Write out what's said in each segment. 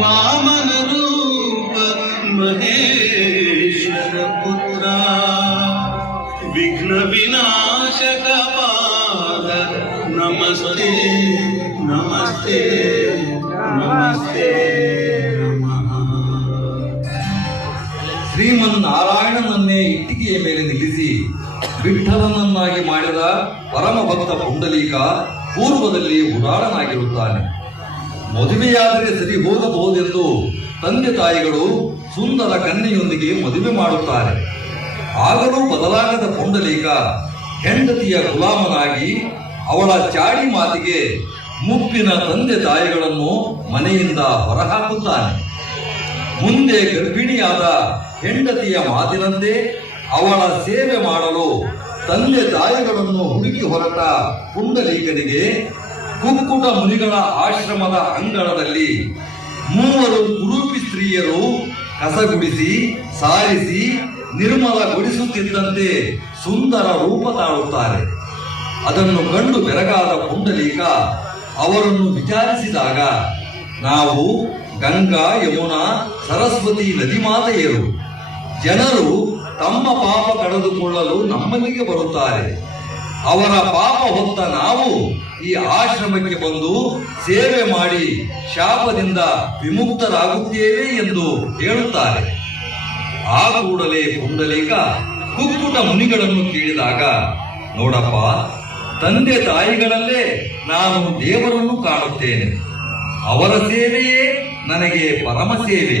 ವಾಮನ ರೂಪ ಮಹೇಶ್ವರ ಪುತ್ರ ವಿಘ್ನ ವಿನಾಶಕ ಪಾದ ನಮಸ್ತೆ ನಮಸ್ತೆ ನಮಸ್ತೆ ನಮಃ. ಶ್ರೀಮನ್ನಾರಾಯಣನನ್ನೇ ಇಟ್ಟಿಗೆಯ ಮೇಲೆ ನಿಲ್ಲಿಸಿ ವಿಠಲನನ್ನಾಗಿ ಮಾಡಿದ ಪರಮ ಭಕ್ತ ಪುಂಡಲೀಕ ಪೂರ್ವದಲ್ಲಿ ಉಡಾಳನಾಗಿರುತ್ತಾನೆ. ಮದುವೆಯಾದರೆ ಸರಿ ಹೋಗಬಹುದೆಂದು ತಂದೆ ತಾಯಿಗಳು ಸುಂದರ ಕನ್ಯೆಯೊಂದಿಗೆ ಮದುವೆ ಮಾಡುತ್ತಾರೆ. ಆಗಲೂ ಬದಲಾಗದ ಪುಂಡಲೀಕ ಹೆಂಡತಿಯ ಗುಲಾಮನಾಗಿ ಅವಳ ಚಾಡಿ ಮಾತಿಗೆ ಮುಪ್ಪಿನ ತಂದೆ ತಾಯಿಗಳನ್ನು ಮನೆಯಿಂದ ಹೊರಹಾಕುತ್ತಾನೆ. ಮುಂದೆ ಗರ್ಭಿಣಿಯಾದ ಹೆಂಡತಿಯ ಮಾತಿನಂತೆ ಅವಳ ಸೇವೆ ಮಾಡಲು ತಂದೆ ತಾಯಿಗಳನ್ನು ಹುಡುಕಿ ಹೊರಟ ಪುಂಡಲೀಕನಿಗೆ ಕುಕ್ಕುಟ ಮುನಿಗಳ ಆಶ್ರಮದ ಅಂಗಳದಲ್ಲಿ 3 ಕುರೂಪಿ ಸ್ತ್ರೀಯರು ಕಸಗುಡಿಸಿ ಸಾರಿಸಿ ನಿರ್ಮಲಗೊಳಿಸುತ್ತಿದ್ದಂತೆ ಸುಂದರ ರೂಪ ತಾಳುತ್ತಾರೆ. ಅದನ್ನು ಕಂಡು ಬೆರಗಾದ ಪುಂಡಲೀಕ ಅವರನ್ನು ವಿಚಾರಿಸಿದಾಗ, ನಾವು ಗಂಗಾ ಯಮುನಾ ಸರಸ್ವತಿ ನದಿ ಮಾತೆಯರು. ಜನರು ತಮ್ಮ ಪಾಪ ಕಳೆದುಕೊಳ್ಳಲು ನಮ್ಮಲ್ಲಿಗೆ ಬರುತ್ತಾರೆ. ಅವರ ಪಾಪ ಹೊತ್ತ ನಾವು ಈ ಆಶ್ರಮಕ್ಕೆ ಬಂದು ಸೇವೆ ಮಾಡಿ ಶಾಪದಿಂದ ವಿಮುಕ್ತರಾಗುತ್ತೇವೆ ಎಂದು ಹೇಳುತ್ತಾರೆ. ಆ ಕೂಡಲೇ ಪುಂಡಲೀಕ ಕುಕ್ಕುಟ ಮುನಿಗಳನ್ನು ಕೇಳಿದಾಗ, ನೋಡಪ್ಪ, ತಂದೆ ತಾಯಿಗಳಲ್ಲೇ ನಾನು ದೇವರನ್ನು ಕಾಣುತ್ತೇನೆ. ಅವರ ಸೇವೆಯೇ ನನಗೆ ಪರಮ ಸೇವೆ.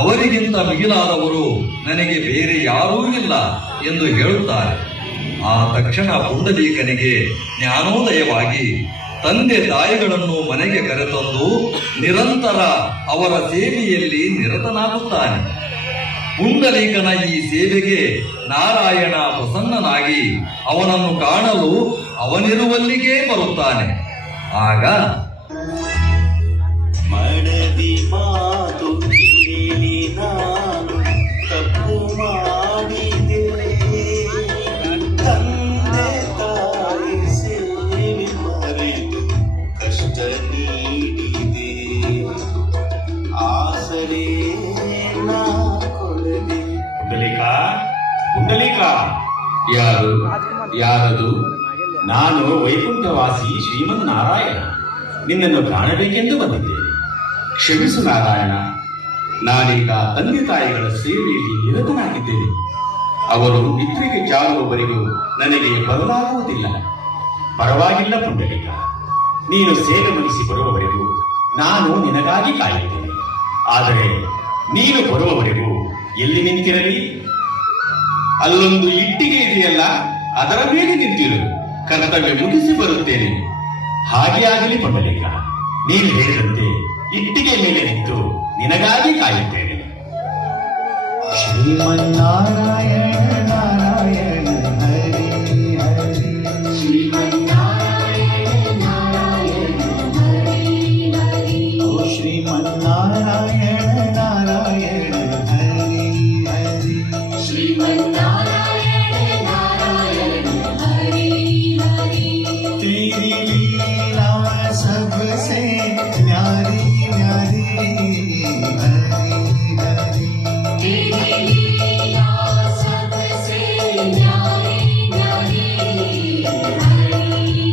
ಅವರಿಗಿಂತ ಮಿಗಿಲಾದವರು ನನಗೆ ಬೇರೆ ಯಾರೂ ಇಲ್ಲ ಎಂದು ಹೇಳುತ್ತಾರೆ. ಆ ತಕ್ಷಣ ಪುಂಡಲೀಕನಿಗೆ ಜ್ಞಾನೋದಯವಾಗಿ ತಂದೆ ತಾಯಿಗಳನ್ನು ಮನೆಗೆ ಕರೆತಂದು ನಿರಂತರ ಅವರ ಸೇವೆಯಲ್ಲಿ ನಿರತನಾಗುತ್ತಾನೆ. ಪುಂಡಲೀಕನ ಈ ಸೇವೆಗೆ ನಾರಾಯಣ ಪ್ರಸನ್ನನಾಗಿ ಅವನನ್ನು ಕಾಣಲು ಅವನಿರುವಲ್ಲಿಗೆ ಬರುತ್ತಾನೆ. ಆಗ ಮಡದಿ ಮಾತು ಕೇಳಿ ನಾನು ತಪ್ಪು ಮಾಡಿದೆ, ತಂದೆ ತಾಯಿ ಸೇವೆ ಮರೆತು ಕಷ್ಟ ನೀಡಿದೆ, ಆಸರೆ ನಾ ಕೊಡದೆ. ಪುಂಡಲೀಕ, ಯಾರದು? ನಾನು ವೈಕುಂಠವಾಸಿ ಶ್ರೀಮನ್ನಾರಾಯಣ ನಿನ್ನನ್ನು ಕಾಣಬೇಕೆಂದು ಬಂದಿದ್ದೇನೆ. ಕ್ಷಮಿಸು ನಾರಾಯಣ, ನಾನೀಗ ತಂದೆ ತಾಯಿಗಳ ಸೇವೆಯಲ್ಲಿ ನಿರತನಾಗಿದ್ದೇನೆ. ಅವರು ನಿದ್ರೆಗೆ ಜಾರುವವರೆಗೂ ನನಗೆ ಬದಲಾಗುವುದಿಲ್ಲ. ಪರವಾಗಿಲ್ಲ ಪುಂಡಲೀಕ, ನೀನು ಸೇವೆ ಮುಗಿಸಿ ಬರುವವರೆಗೂ ನಾನು ನಿನಗಾಗಿ ಕಾಯುತ್ತೇನೆ. ಆದರೆ ನೀನು ಬರುವವರೆಗೂ ಎಲ್ಲಿ ನಿಂತಿರಲಿ? ಅಲ್ಲೊಂದು ಇಟ್ಟಿಗೆ ಇದೆಯಲ್ಲ, ಅದರ ಮೇಲೆ ನಿಂತಿರು. ಕರ್ತವ್ಯ ಮುಗಿಸಿ ಬರುತ್ತೇನೆ. ಹಾಗೆ ಆಗಲಿ ಪುಂಡಲೀಕ, ನೀನು ಹೇಳಿದಂತೆ ಇಟ್ಟಿಗೆ ಮೇಲೆ ನಿಂತು ನಿನಗಾಗಿ ಕಾಯುತ್ತೇನೆ. ಶ್ರೀಮನ್ನಾರಾಯಣ ನಾರಾಯಣ ಹರಿ ಹರಿ, ಶ್ರೀಮನ್ನಾರಾಯಣ ನಾರಾಯಣ ಹರಿ ಹರಿ, ಓ ಶ್ರೀಮನ್ನಾರಾಯಣ ನಾರಾಯಣ ಹರಿ ಹರಿ, ಶ್ರೀಮನ್ನಾರಾಯಣ ನಾರಾಯಣ ಹರಿ ಹರಿ. तेरी लीला सबसे न्यारी न्यारी हरी हरी, तेरी लीला सबसे न्यारी न्यारी हरी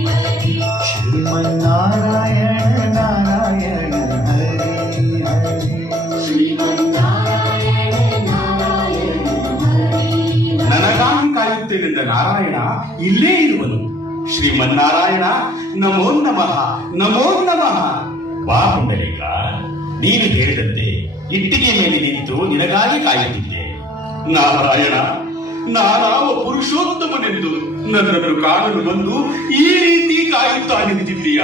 हरी, श्रीमन्नारायण नारायण हरी हरी, श्रीमन्नारायण नारायण हरी. ನನಗಾಗಿ ಕಾಯುತ್ತೇನೆಂದ ನಾರಾಯಣ ಇಲ್ಲೇ ಇರುವನು. ಶ್ರೀಮನ್ನಾರಾಯಣ ನಮೋ ನಮಃ, ನಮೋ ನಮಃ. ಬಾ ಪುಂಡಲೀಕ, ನೀನು ಹೇಳಿದಂತೆ ಇಟ್ಟಿಗೆ ಮೇಲೆ ನಿಂತು ನಿನಗಾಗಿ ಕಾಯುತ್ತಿದ್ದೆ. ನಾರಾಯಣ, ನಾನಾವ ಪುರುಷೋತ್ತಮನೆಂದು ನನ್ನನ್ನು ಕಾಣಲು ಬಂದು ಈ ರೀತಿ ಕಾಯುತ್ತಾ ನಿಂತಿದ್ದೀಯ.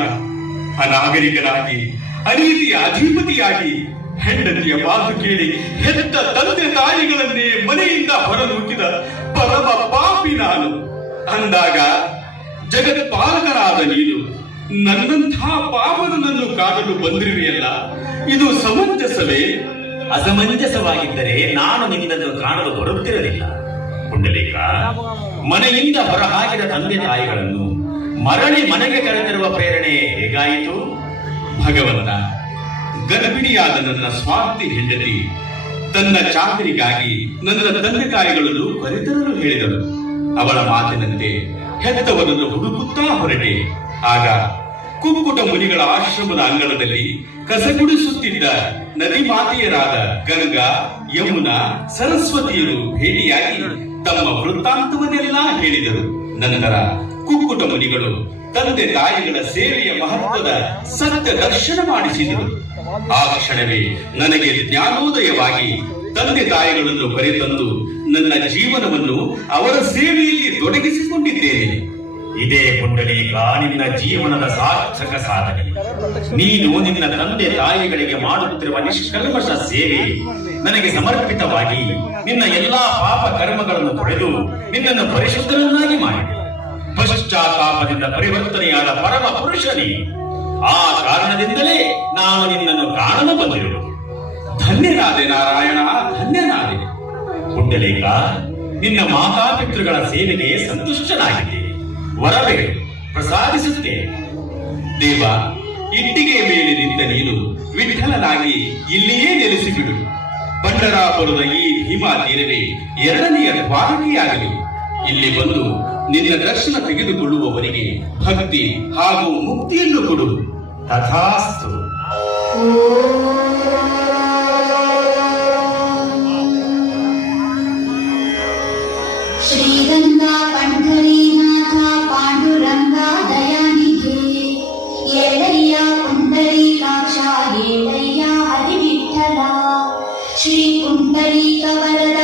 ಅನಾಗರಿಕನಾಗಿ, ಅನೀತಿಯ ಅಧಿಪತಿಯಾಗಿ, ಹೆಂಡತಿಯ ಮಾತು ಕೇಳಿ ಹೆತ್ತ ತಂದೆ ತಾಯಿಗಳನ್ನೇ ಮನೆಯಿಂದ ಹೊರನೂಕಿದ ಪರಮ ಪಾಪಿ ನಾನು. ಅಂದಾಗ ಜಗತ್ಪಾಲಕರಾದ ನೀನು ನನ್ನಂಥ ಪಾಪನನ್ನು ಕಾಣಲು ಬಂದಿರುವೆಯಲ್ಲ, ಇದು ಸಮಂಜಸವೇ? ಅಸಮಂಜಸವಾಗಿದ್ದರೆ ನಾನು ನಿನ್ನನ್ನು ಕಾಣಲು ಬರುತ್ತಿರಲಿಲ್ಲ. ಪುಂಡಲೀಕ, ಮನೆಯಿಂದ ಹೊರಹಾಕಿದ ತಂದೆ ತಾಯಿಗಳನ್ನು ಮರಳಿ ಮನೆಗೆ ಕರೆತರುವ ಪ್ರೇರಣೆ ಹೇಗಾಯಿತು? ಭಗವಂತ, ಗರ್ಭಿಣಿಯಾದ ನನ್ನ ಸ್ವಾರ್ಥಿ ಹೆಂಡತಿ ತನ್ನ ಚಾಕರಿಗಾಗಿ ನನ್ನ ತಂದೆ ತಾಯಿಗಳನ್ನು ಕರೆತರಲು ಹೇಳಿದಳು. ಅವಳ ಮಾತಿನಂತೆ ಹೆತ್ತವರನ್ನು ಹುಡುಕುತ್ತಾ ಹೊರಟೆ. ಆಗ ಕುಕ್ಕುಟ ಮುನಿಗಳ ಆಶ್ರಮದ ಅಂಗಳದಲ್ಲಿ ಕಸಗುಡಿಸುತ್ತಿದ್ದ ನದಿ ಮಾತೆಯರಾದ ಗಂಗಾ, ಯಮುನಾ, ಸರಸ್ವತಿಯರು ಭೇಟಿಯಾಗಿ ತಮ್ಮ ವೃತ್ತಾಂತವನ್ನೆಲ್ಲ ಹೇಳಿದರು. ನಂತರ ಕುಕ್ಕುಟ ಮುನಿಗಳು ತಂದೆ ತಾಯಿಗಳ ಸೇವೆಯ ಮಹತ್ವದ ಸತ್ಯ ದರ್ಶನ ಮಾಡಿಸಿದರು. ಆ ಕ್ಷಣವೇ ನನಗೆ ಜ್ಞಾನೋದಯವಾಗಿ ತಂದೆ ತಾಯಿಗಳನ್ನು ಕರೆತಂದು ನನ್ನ ಜೀವನವನ್ನು ಅವರ ಸೇವೆಯಲ್ಲಿ ತೊಡಗಿಸಿಕೊಂಡಿದ್ದೇನೆ. ಇದೇ ಪುಂಡಲೀಕ ನಿನ್ನ ಜೀವನದ ಸಾರ್ಥಕ ಸಾಧನೆ. ನೀನು ನಿನ್ನ ತಂದೆ ತಾಯಿಗಳಿಗೆ ಮಾಡುತ್ತಿರುವ ನಿಷ್ಕಲ್ಮಶ ಸೇವೆ ನನಗೆ ಸಮರ್ಪಿತವಾಗಿ ನಿನ್ನ ಎಲ್ಲಾ ಪಾಪ ಕರ್ಮಗಳನ್ನು ತೊಳೆದು ನಿನ್ನನ್ನು ಪರಿಶುದ್ಧರನ್ನಾಗಿ ಮಾಡಿ ಪಶ್ಚಾತ್ತಾಪದಿಂದ ಪರಿವರ್ತನೆಯಾದ ಪರಮ ಪುರುಷನೇ. ಆ ಕಾರಣದಿಂದಲೇ ನಾನು ನಿನ್ನನ್ನು ಕಾಣಲು ಬಂದಿರುವುದು. ಧನ್ಯನಾದೆ ನಾರಾಯಣ, ಧನ್ಯನಾದೆ. ಪುಂಡಲೀಕ, ನಿನ್ನ ಮಾತಾಪಿತೃಗಳ ಸೇವೆಗೆ ಸಂತುಷ್ಟನಾಗಿದೆ. ವರವೇ ಪ್ರಸಾದಿಸುತ್ತೇನೆ. ದೇವ, ಇಟ್ಟಿಗೆ ಮೇಲೆ ನಿಂತ ನೀನು ವಿಠಲನಾಗಿ ಇಲ್ಲಿಯೇ ನೆಲೆಸಿಬಿಡು. ಪಂಡರಾಪುರದ ಈ ಭೀಮಾ ತೀರವೇ ಎರಡನೆಯ ದ್ವಾರಕೆಯಾಗಲಿ. ಇಲ್ಲಿ ಬಂದು ನಿನ್ನ ದರ್ಶನ ತೆಗೆದುಕೊಳ್ಳುವವರಿಗೆ ಭಕ್ತಿ ಹಾಗೂ ಮುಕ್ತಿಯನ್ನು ಕೊಡು. ತಥಾಸ್ತು. ಶ್ರೀಗಂಗಾ ಪಂಢರೀನಾಥ ಪಾಂಡುರಂಗ ದಯಾನಿಧಿ ಏಳಯ್ಯ ಪುಂಡರೀಕಾಕ್ಷ ಏಳಯ್ಯ ಹರಿವಿಠಲ ಶ್ರೀ ಪುಂಡರೀಕ ವರದ